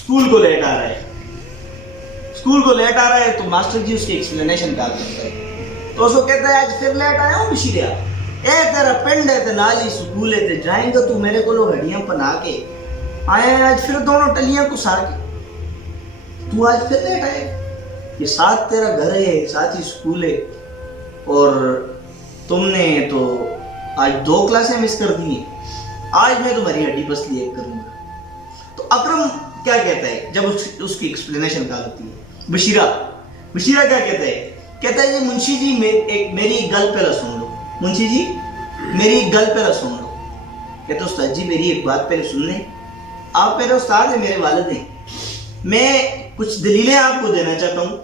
School को late आ रहा है, स्कूल को लेट आ रहा है तो मास्टर जी उसकी एक्सप्लेनेशन क्या करता है। तो उसको कहता है आज फिर लेट आया हूँ बशीरिया, ए तेरा पिंड है ते नाली स्कूल है ते जाएंगे तू मेरे को हड्डियां पना के आया है आज फिर दोनों टलियां को सार के, तू आज फिर लेट आए। ये साथ तेरा घर है, साथ ही स्कूल है, और तुमने तो आज 2 क्लासें मिस कर दी हैं, आज मैं तुम्हारी हड्डी पसली एक करूंगा। तो अकरम क्या कहता है जब उसकी एक्सप्लेनेशन क्या होती है, बशीरा क्या कहता है, कहता है जी मुंशी जी मेरी एक गल पहले सुन लो, मुंशी जी मेरी एक गल पहले सुन लो। कहते उस्ताद जी मेरी एक बात पहले सुन लें, आप मेरे उस्ताद हैं, मेरे वालिद हैं, मैं कुछ दलीलें आपको देना चाहता हूँ,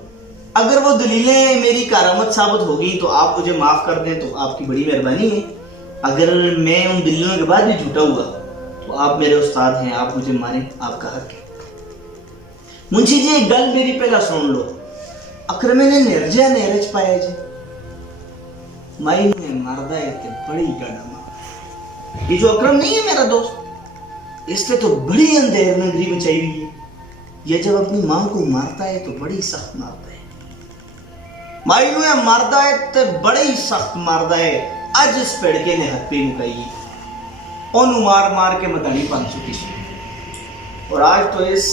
अगर वो दलीलें मेरी करामत साबित हो गई तो आप मुझे माफ कर दें तो आपकी बड़ी मेहरबानी है, अगर मैं उन दलीलों के बाद भी झूठा हुआ तो आप मेरे उस्ताद हैं, आप मुझे मारें, आपका हक है। मुंशी जी एक गल मेरी पहला सुन लो, अकरम ने निर्जया नेरज पाया जी माई ने मरदा है कि बड़ी गाना। ये जो अकरम नहीं है मेरा दोस्त, इसने तो बड़ी अंधेर नगरी मचाई हुई है, ये जब अपनी मां को मारता है तो बड़ी सख्त मारता है, माई ने मारदा है तो बड़ी सख्त मारदा है। अज इस पेड़के ने हत्ती मुकाई ओनू मार मार के मदानी बन चुकी है, और आज तो इस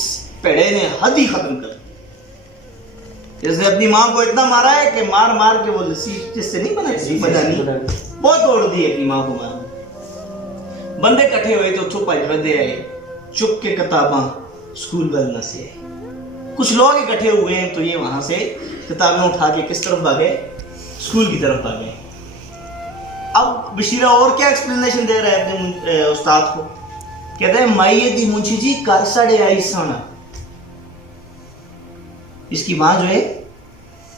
पेड़े ने हद ही खत्म कर दी। इसने अपनी मां को इतना मारा है कि मार मार के वो लस्सी जिससे नहीं बनाई मदानी वो तोड़ दी अपनी मां को मार। बंदे इकट्ठे हुए तो चुप बंदे आए, चुप के किताबां स्कूल बदलना से आए। कुछ लोग इकट्ठे हुए हैं तो ये वहां से किताबें उठा के किस तरफ भागे, स्कूल की तरफ भागे। अब बशीरा और क्या एक्सप्लेनेशन दे रहा है अपने उस्ताद को, कहता है माई दी मुंशी जी कर साढ़े आई सन, इसकी माँ जो है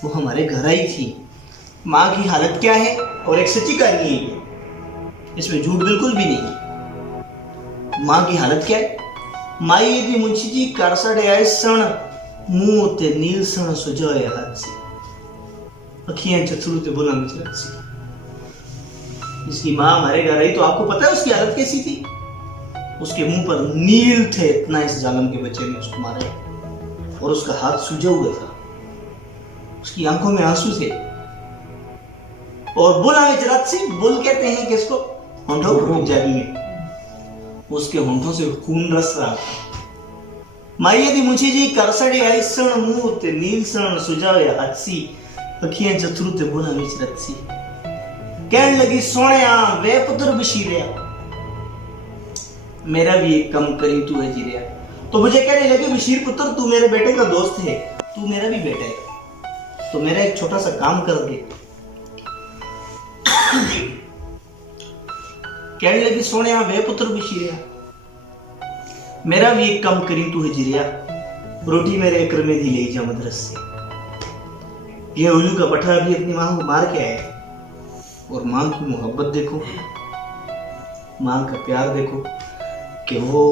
वो हमारे घर आई थी, माँ की हालत क्या है, और एक सच्ची कहानी है ये, इसमें झूठ बिल्कुल भी नहीं। माँ की हालत क्या है, माई दी मुंशी जी कर साढ़े आए सन, मुंह ते नील सन सुजाए हाथ से, अखियां चथरू ते बुना में चलत सी। इसकी माँ हमारे घर आई तो आपको पता है उसकी हालत कैसी थी, उसके मुंह पर नील थे, इतना इस जालम के बच्चे ने उसको मारा, और उसका हाथ सूजा हुआ था, उसकी आंखों में आंसू थे, और बुला में चलत सी, बुल कहते हैं किसको, होंठों को जागी में, उसके होंठों से खून रस रहा था। माई दी मुंशी जी करसड़ी आई सन, मुंह ते नील सन सुजाए हाथ सी, अखियां चथरू ते बुला में चलत सी। कहने लगी सोनिया वे पुत्र बशीरिया, मेरा भी एक कम करी तू है जीरिया। तो मुझे कहने लगी बशीर पुत्र तू मेरे बेटे का दोस्त है, तू मेरा भी बेटा है, तो मेरा एक छोटा सा काम कर दे। कहने लगी सोनिया वे पुत्र बशीरिया, मेरा भी एक कम करी तू है जीरिया, रोटी मेरे एकड़ में दी ले जा मदरस से। ये उल्लू का पठा भी अपनी मां को मार के आया, और मां की मोहब्बत देखो, मां का प्यार देखो कि वो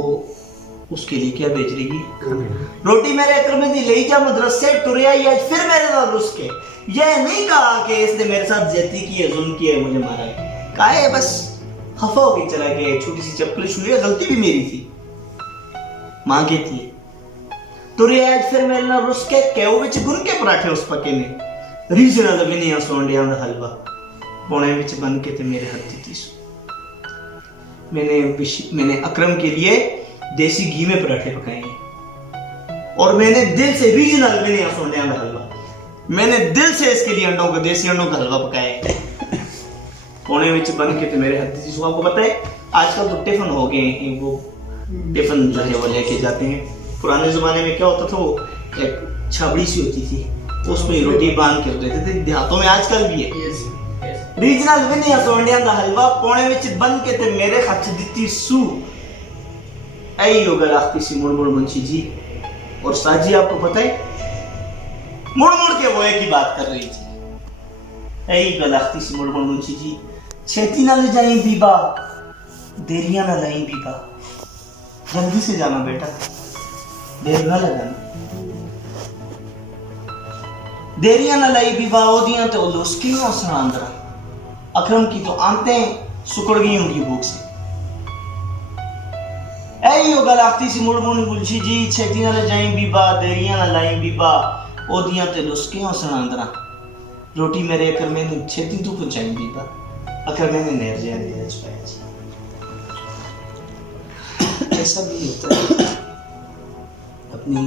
उसके लिए क्या बेच रही है, रोटी मेरे एकड़ में दी ले जा मदरसे टुरिया, आज फिर मेरे साथ रुस के ये नहीं कहा कि इसने मेरे साथ ज्यादती की है, जुल्म किया है, मुझे मारा है, कहा है बस खफा होके चला गया, छोटी सी चप्पल छुई है, गलती भी मेरी थी, मां की थी। टुरिया आज फिर मेरे साथ रुस के केव विच गुन के पराठे उस पके ने रीजनल विनिया सोंडिया दा हलवा पौने विच बन के ते मेरे हाथ दी। मैंने अकरम के लिए देसी घी में पराठे पकाए हैं, और मैंने दिल से रीजनल विनिया सोंडिया दा हलवा, मैंने दिल से इसके लिए अंडों का देसी अंडों का हलवा पकाया है, पौने विच बन के ते मेरे हाथ दी। आपको पता है आजकल तो टिफिन हो गए हैं, वो टिफिन जो है वो लेके जाते हैं। पुराने जमाने में क्या होता था, वो एक छाबड़ी सी होती थी, उसमें रोटी बांध के देते थे, देहातों में आजकल भी है। रीजनल विनिया सोंडिया दा हलवा पौने विच बन के ते मेरे हथ दित्ती सू। ऐ हो गलाखती सी मुड़ मुड़ मुंशी जी, और साजी आपको पता है मुड़ मुड़ के वो एक ही बात कर रही थी, ऐ गलाखती सी मुड़ मुड़ मुंशी जी, छेती ना ले जाई बीबा, देरियां ना लाई बीबा, जल्दी से जाना बेटा, देर ना लगाना, देरियां ना लाई बीबा ओदियां ते ओलुसकी हौसला अंदर। अकरम की तो आंतें सुकड़ गई होंगी भूख से, ऐ गल आखती सी मुड़ मुड़ गुलशी जी छेती नाल जाई बीबा देरियां ना लाई बीबा ओदियां ते लुसके हो सनांदरा रोटी मेरे अकर मैंने छेती तू पहुंचाई बीबा अकर मैंने नेर जाए मेरे पाया जी। ऐसा भी होता है अपनी